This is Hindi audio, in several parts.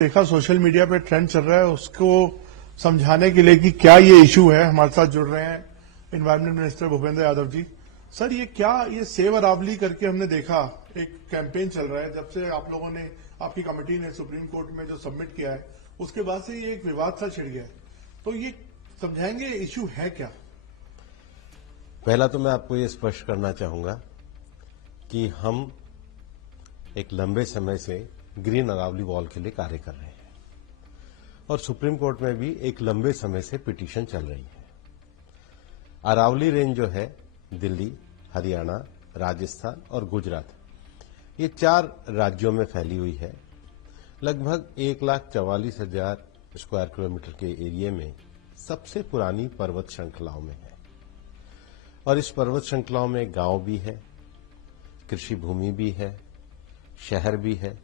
देखा सोशल मीडिया पे ट्रेंड चल रहा है, उसको समझाने के लिए कि क्या ये इशू है। हमारे साथ जुड़ रहे हैं environment minister Bhupendra Yadav ji. Sir, ये क्या ये सेव अरावली करके हमने देखा एक कैंपेन चल रहा है, जब से आप लोगों ने, आपकी कमेटी ने सुप्रीम कोर्ट में जो सबमिट किया है, उसके बाद से ये एक विवाद सा छिड़ गया है। तो ये समझाएंगे इशू है क्या? पहला तो मैं आपको ये स्पष्ट करना चाहूंगा कि हम एक लंबे समय से ग्रीन अरावली वॉल के लिए कार्य कर रहे हैं और सुप्रीम कोर्ट में भी एक लंबे समय से पिटीशन चल रही है। अरावली रेंज जो है दिल्ली, हरियाणा, राजस्थान और गुजरात, ये 4 राज्यों में फैली हुई है। लगभग 1,44,000 स्क्वायर किलोमीटर के एरिया में सबसे पुरानी पर्वत श्रृंखलाओं में है और इस पर्वत श्रृंखलाओं में गांव भी है, कृषि भूमि भी है, शहर भी है,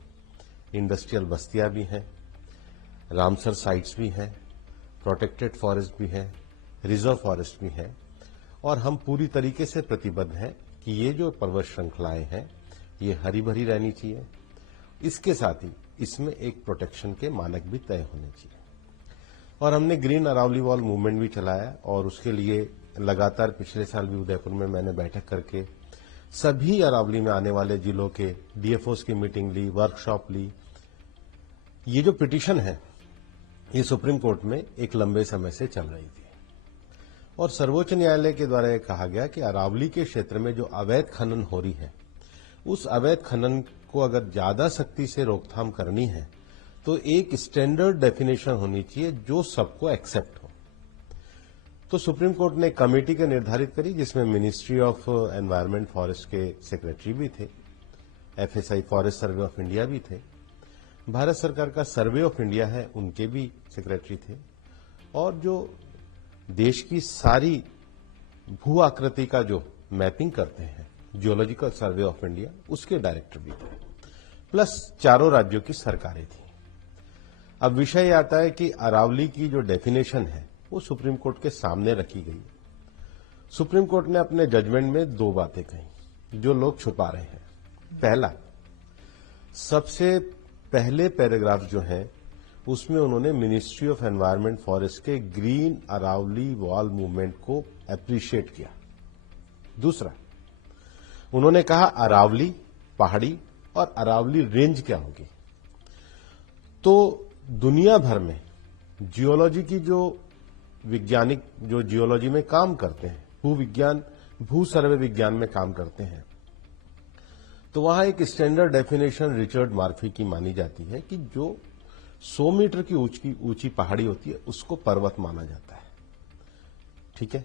इंडस्ट्रियल बस्तियां भी हैं, रामसर साइट्स भी हैं, प्रोटेक्टेड फॉरेस्ट भी है, रिजर्व फॉरेस्ट भी है और हम पूरी तरीके से प्रतिबद्ध हैं कि ये जो पर्वत श्रृंखलाएं हैं ये हरी भरी रहनी चाहिए। इसके साथ ही इसमें एक प्रोटेक्शन के मानक भी तय होने चाहिए और हमने ग्रीन अरावली वॉल मूवमेंट भी चलाया और उसके लिए लगातार पिछले साल भी उदयपुर में मैंने बैठक करके सभी अरावली में आने वाले जिलों के डीएफओस की मीटिंग ली, वर्कशॉप ली। ये जो पिटीशन है ये सुप्रीम कोर्ट में एक लंबे समय से चल रही थी और सर्वोच्च न्यायालय के द्वारा यह कहा गया कि अरावली के क्षेत्र में जो अवैध खनन हो रही है, उस अवैध खनन को अगर ज्यादा सख्ती से रोकथाम करनी है तो एक स्टैंडर्ड डेफिनेशन होनी चाहिए जो सबको एक्सेप्ट हो। तो सुप्रीम कोर्ट ने एक कमेटी के निर्धारित करी जिसमें मिनिस्ट्री ऑफ एनवायरमेंट फॉरेस्ट के सेक्रेटरी भी थे, FSI forest survey of India भी थे, भारत सरकार का सर्वे ऑफ इंडिया है उनके भी सेक्रेटरी थे और जो देश की सारी भू आकृति का जो मैपिंग करते हैं जियोलॉजिकल सर्वे ऑफ इंडिया उसके डायरेक्टर भी थे, प्लस चारों राज्यों की सरकारें थी। अब विषय आता है कि अरावली की जो डेफिनेशन है वो सुप्रीम कोर्ट के सामने रखी गई। सुप्रीम कोर्ट ने अपने जजमेंट में 2 बातें कही जो लोग छुपा रहे हैं। पहला, सबसे पहले पैराग्राफ जो है उसमें उन्होंने मिनिस्ट्री ऑफ एनवायरमेंट फॉरेस्ट के ग्रीन अरावली वॉल मूवमेंट को एप्रिशिएट किया। दूसरा, उन्होंने कहा अरावली पहाड़ी और अरावली रेंज क्या होगी। तो दुनिया भर में जियोलॉजी की जो वैज्ञानिक जो जियोलॉजी में काम करते हैं, भू विज्ञान, भू सर्वे विज्ञान में काम करते हैं, तो वहां एक स्टैंडर्ड डेफिनेशन रिचर्ड मार्फी की मानी जाती है कि जो 100 मीटर की ऊंची पहाड़ी होती है उसको पर्वत माना जाता है। ठीक है,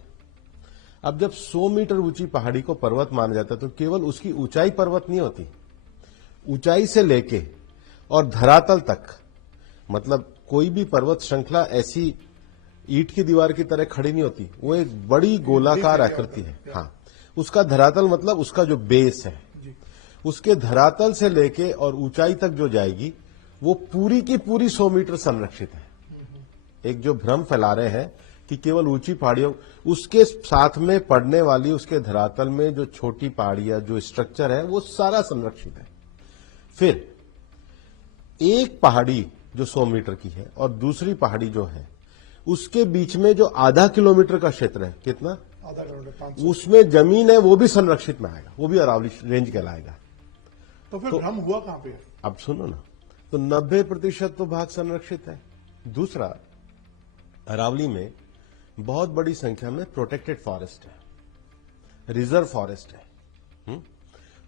अब जब 100 मीटर ऊंची पहाड़ी को पर्वत माना जाता है तो केवल उसकी ऊंचाई पर्वत नहीं होती, ऊंचाई से लेके और धरातल तक, मतलब कोई भी पर्वत श्रृंखला ऐसी ईंट की दीवार की तरह खड़ी नहीं होती, वो एक बड़ी गोलाकार आकृति है। हाँ, उसका धरातल मतलब उसका जो बेस है, उसके धरातल से लेके और ऊंचाई तक जो जाएगी वो पूरी की पूरी 100 मीटर संरक्षित है। एक जो भ्रम फैला रहे हैं कि केवल ऊंची पहाड़ियों, उसके साथ में पड़ने वाली उसके धरातल में जो छोटी पहाड़ियां जो स्ट्रक्चर है वो सारा संरक्षित है। फिर एक पहाड़ी जो 100 मीटर की है और दूसरी पहाड़ी जो है उसके बीच में जो आधा किलोमीटर का क्षेत्र है, कितना, आधा किलोमीटर, उसमें जमीन है वो भी संरक्षित में आएगा, वो भी अरावली रेंज कहलाएगा। तो फिर भ्रम हुआ कहां पे? अब सुनो ना, तो 90% तो भाग संरक्षित है। दूसरा, अरावली में बहुत बड़ी संख्या में प्रोटेक्टेड फॉरेस्ट है, रिजर्व फॉरेस्ट है,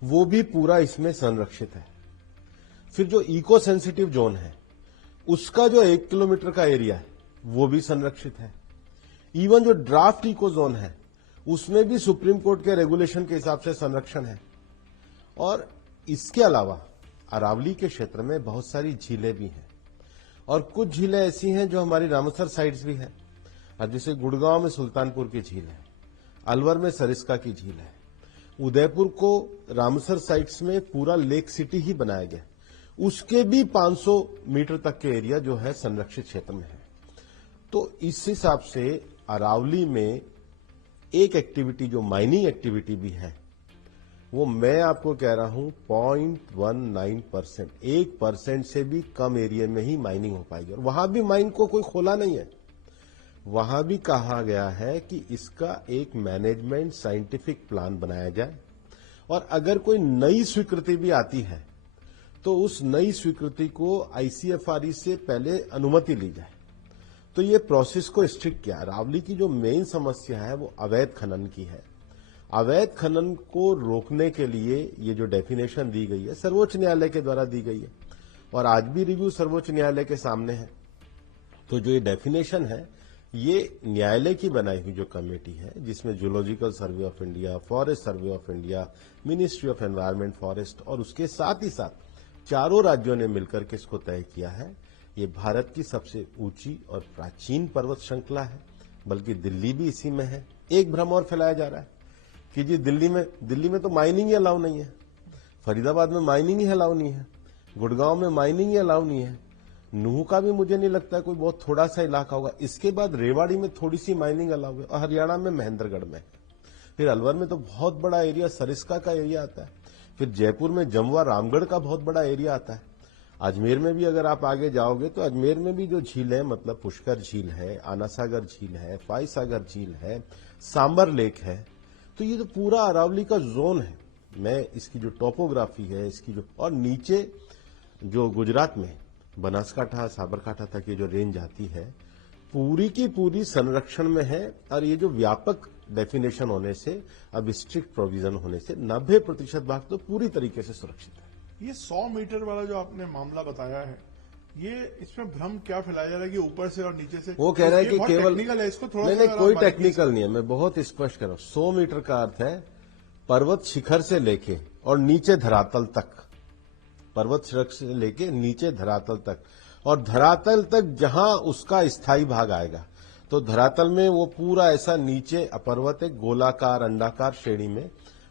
वो भी पूरा इसमें संरक्षित है। फिर जो इको सेंसिटिव जोन है उसका जो 1 किलोमीटर का एरिया है वो भी संरक्षित है। इवन जो ड्राफ्ट इको जोन है उसमें भी सुप्रीम कोर्ट के रेगुलेशन के हिसाब से संरक्षण है। और इसके अलावा अरावली के क्षेत्र में बहुत सारी झीलें भी हैं और कुछ झीलें ऐसी हैं जो हमारी रामसर साइट्स भी हैं। जैसे गुड़गांव में सुल्तानपुर की झील है, अलवर में सरिस्का की झील है, उदयपुर को रामसर साइट्स में पूरा लेक सिटी ही बनाया गया, उसके भी 500 मीटर तक के एरिया जो है संरक्षित क्षेत्र में है। तो इस हिसाब से अरावली में एक एक्टिविटी जो माइनिंग एक्टिविटी भी है वो मैं आपको कह रहा हूं 0.19%, 1% से भी कम एरिया में ही माइनिंग हो पाएगी। और वहां भी माइन को कोई खोला नहीं है, वहां भी कहा गया है कि इसका एक मैनेजमेंट साइंटिफिक प्लान बनाया जाए, और अगर कोई नई स्वीकृति भी आती है तो उस नई स्वीकृति को आईसीएफआरई से पहले अनुमति ली जाए। तो ये प्रोसेस को स्ट्रिक्ट किया। रावली की जो मेन समस्या है वो अवैध खनन की है। अवैध खनन को रोकने के लिए ये जो डेफिनेशन दी गई है सर्वोच्च न्यायालय के द्वारा दी गई है, और आज भी रिव्यू सर्वोच्च न्यायालय के सामने है। तो जो ये डेफिनेशन है ये न्यायालय की बनाई हुई जो कमेटी है, जिसमें zoological survey of India, forest survey of India, ministry of environment, forest और उसके साथ ही साथ चारों राज्यों ने मिलकर के इसको तय किया है। ये भारत की सबसे ऊंची और प्राचीन पर्वत श्रृंखला है, बल्कि दिल्ली भी इसी में है। एक भ्रम और फैलाया जा रहा है कि जी दिल्ली में तो माइनिंग ही अलाउ नहीं है, फरीदाबाद में माइनिंग ही अलाउ नहीं है, गुड़गांव में माइनिंग ही अलाउ नहीं है, नूह का भी मुझे नहीं लगता है कोई बहुत थोड़ा सा इलाका होगा, इसके बाद रेवाड़ी में थोड़ी सी माइनिंग अलाउ है, और हरियाणा में महेंद्रगढ़ में, फिर अलवर में तो बहुत बड़ा एरिया सरिस्का का एरिया आता है, फिर जयपुर में जमवा रामगढ़ का बहुत बड़ा एरिया आता है। अजमेर में भी अगर आप आगे जाओगे तो अजमेर में भी जो झील है, मतलब पुष्कर झील है, आनासागर झील है, फाईसागर झील है, सांबर लेक है, तो ये तो पूरा अरावली का जोन है। मैं इसकी जो टोपोग्राफी है, इसकी जो, और नीचे जो गुजरात में बनासकांठा साबरकांठा तक ये जो रेंज आती है पूरी की पूरी संरक्षण में है। और ये जो व्यापक डेफिनेशन होने से, अब स्ट्रिक्ट प्रोविजन होने से 90% भाग तो पूरी तरीके से सुरक्षित है। ये 100 मीटर वाला जो आपने मामला बताया है, ये इसमें भ्रम क्या फैलाया जा रहा है कि ऊपर से और नीचे से? वो कह रहे हैं कि केवल टेक्निकल है, इसको थोड़ा नहीं, कोई टेक्निकल नहीं है, मैं बहुत स्पष्ट कर रहा हूं। 100 मीटर का अर्थ है पर्वत शिखर से लेके और नीचे धरातल तक, पर्वत शिखर से लेके नीचे धरातल तक, और धरातल तक जहां उसका स्थायी भाग आएगा। तो धरातल में वो पूरा ऐसा नीचे पर्वत एक गोलाकार अंडाकार श्रेणी में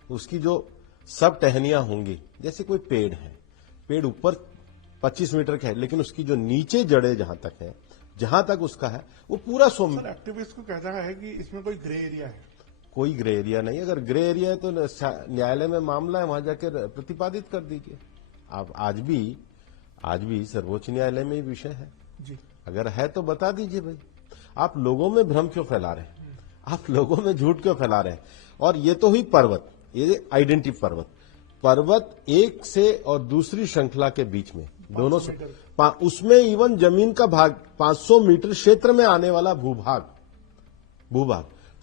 उसकी जो सब टहनियां होंगी, जैसे कोई पेड़ है, पेड़ ऊपर 25 मीटर का है, लेकिन उसकी जो नीचे जड़ें जहां तक है, जहां तक उसका है, वो पूरा 100 मीटर। एक्टिविस्ट को कहता है कि इसमें कोई ग्रे एरिया है। कोई ग्रे एरिया नहीं। अगर ग्रे एरिया है तो न्यायालय में मामला है, वहां जाकर प्रतिपादित कर दीजिए। आप आज भी सर्वोच्च न्यायालय में ही विषय है जी, अगर है तो बता दीजिए भाई। आप लोगों में भ्रम क्यों फैला रहे हैं, आप लोगों में झूठ क्यों फैला रहे हैं? और ये तो हुई पर्वत, ये आइडेंटिटी पर्वत एक से और दूसरी श्रृंखला के बीच में दोनों से, उसमें इवन जमीन का भाग 500 मीटर क्षेत्र में आने वाला भूभाग,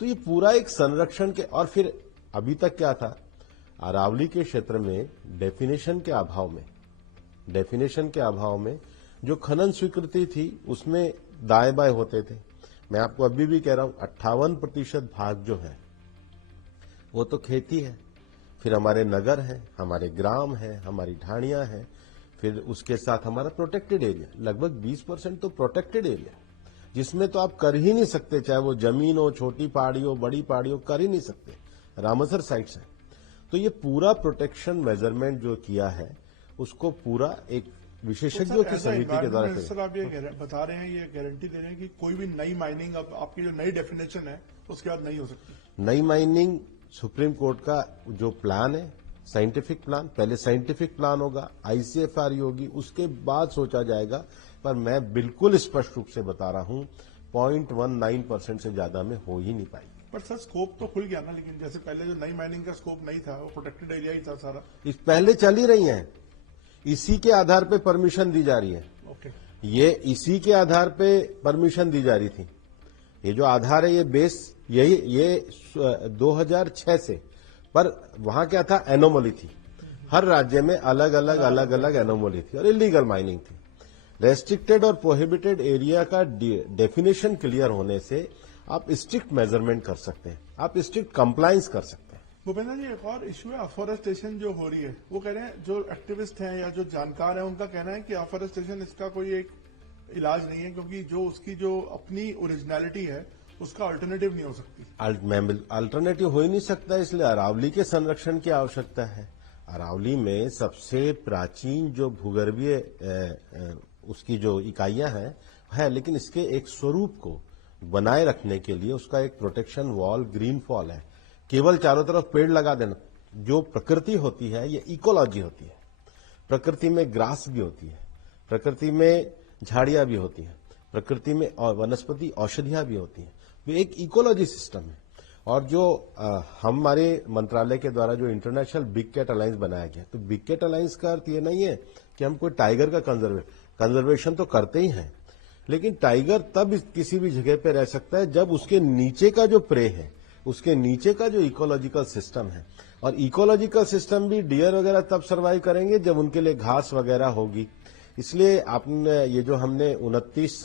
तो ये पूरा एक संरक्षण के। और फिर अभी तक क्या था, अरावली के क्षेत्र में डेफिनेशन के अभाव में जो खनन स्वीकृति थी उसमें दाएं बाएं होते थे। मैं आपको अभी भी कह रहा हूं 58% भाग जो है वो तो खेती है, फिर हमारे नगर हैं, हमारे ग्राम हैं, हमारी ढाणियां हैं, फिर उसके साथ हमारा प्रोटेक्टेड एरिया, लगभग 20% तो प्रोटेक्टेड एरिया, जिसमें तो आप कर ही नहीं सकते, चाहे वो जमीन हो, छोटी पहाड़ी हो, बड़ी पहाड़ी हो, कर ही नहीं सकते। रामसर साइट्स है। तो ये पूरा प्रोटेक्शन मेजरमेंट जो किया है उसको पूरा एक विशेषज्ञों की समिति के द्वारा। सर आप ये बता रहे हैं, ये गारंटी दे रहे हैं कि कोई भी नई माइनिंग, अब आपकी जो नई डेफिनेशन है उसके बाद नहीं हो सकती नई माइनिंग। सुप्रीम कोर्ट का जो प्लान है साइंटिफिक प्लान, पहले साइंटिफिक प्लान होगा, आईसीएफआरई होगी, उसके बाद सोचा जाएगा। पर मैं बिल्कुल स्पष्ट रूप से बता रहा हूं 0.19% से ज्यादा में हो ही नहीं पाएगी। पर सर स्कोप तो खुल गया ना, लेकिन जैसे पहले जो नई माइनिंग का स्कोप नहीं था, वो प्रोटेक्टेड एरिया ही था सारा। इस पहले चल ही रही है, इसी के आधार पे परमिशन दी जा रही है। ओके, ये इसी के आधार पे परमिशन दी जा रही थी। ये जो आधार है, ये बेस यही, ये 2006 से, पर वहां क्या था, एनोमली थी। हर राज्य में अलग अलग एनोमली थी और इलीगल माइनिंग थी। रेस्ट्रिक्टेड और प्रोहिबिटेड एरिया का डेफिनेशन क्लियर होने से आप स्ट्रिक्ट मेजरमेंट कर सकते हैं, आप स्ट्रिक्ट कंप्लायंस कर सकते हैं। भूपेंद्र जी, एक और इश्यू है अफॉरेस्टेशन जो हो रही है। वो कह रहे हैं, जो एक्टिविस्ट हैं या जो जानकार हैं, उनका कहना है कि अफॉरेस्टेशन इसका कोई एक इलाज नहीं है, क्योंकि जो उसकी जो अपनी ओरिजिनलिटी है उसका अल्टरनेटिव नहीं हो सकती। अल्टरनेटिव हो ही नहीं सकता, इसलिए अरावली के संरक्षण की आवश्यकता है। अरावली में सबसे प्राचीन जो भूगर्भीय उसकी जो इकाइयां हैं है, लेकिन इसके एक स्वरूप को बनाए रखने के लिए उसका एक प्रोटेक्शन वॉल ग्रीन फॉल है। केवल चारों तरफ पेड़ लगा देना, जो प्रकृति होती है ये इकोलॉजी होती है। प्रकृति में ग्रास भी होती है, प्रकृति में झाड़ियां भी होती हैं, प्रकृति में वनस्पति औषधियां भी होती हैं। वो एक इकोलॉजी सिस्टम है। और जो हमारे मंत्रालय के द्वारा जो इंटरनेशनल बिग कैट अलायंस बनाया गया, तो बिग कैट अलायंस का अर्थ ये नहीं है कि हम कोई टाइगर का कंजर्वेशन तो करते ही हैं, लेकिन टाइगर तब किसी भी जगह पे रह सकता है जब उसके नीचे का जो प्रे है, उसके नीचे का जो इकोलॉजिकल सिस्टम है, और इकोलॉजिकल सिस्टम भी डियर वगैरह तब सर्वाइव करेंगे जब उनके लिए घास वगैरह होगी। इसलिए आपने ये जो हमने 29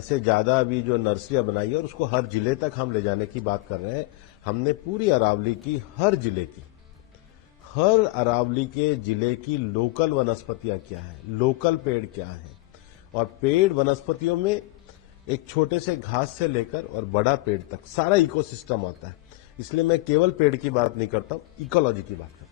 से ज्यादा अभी जो नर्सरियां बनाई है और उसको हर जिले तक हम ले जाने की बात कर रहे हैं। हमने पूरी अरावली की हर जिले की, हर अरावली के जिले की लोकल वनस्पतियां क्या है, लोकल पेड़ क्या है, और पेड़ वनस्पतियों में एक छोटे से घास से लेकर और बड़ा पेड़ तक सारा इकोसिस्टम आता है। इसलिए मैं केवल पेड़ की बात नहीं करता हूं, इकोलॉजी की बात करता हूं।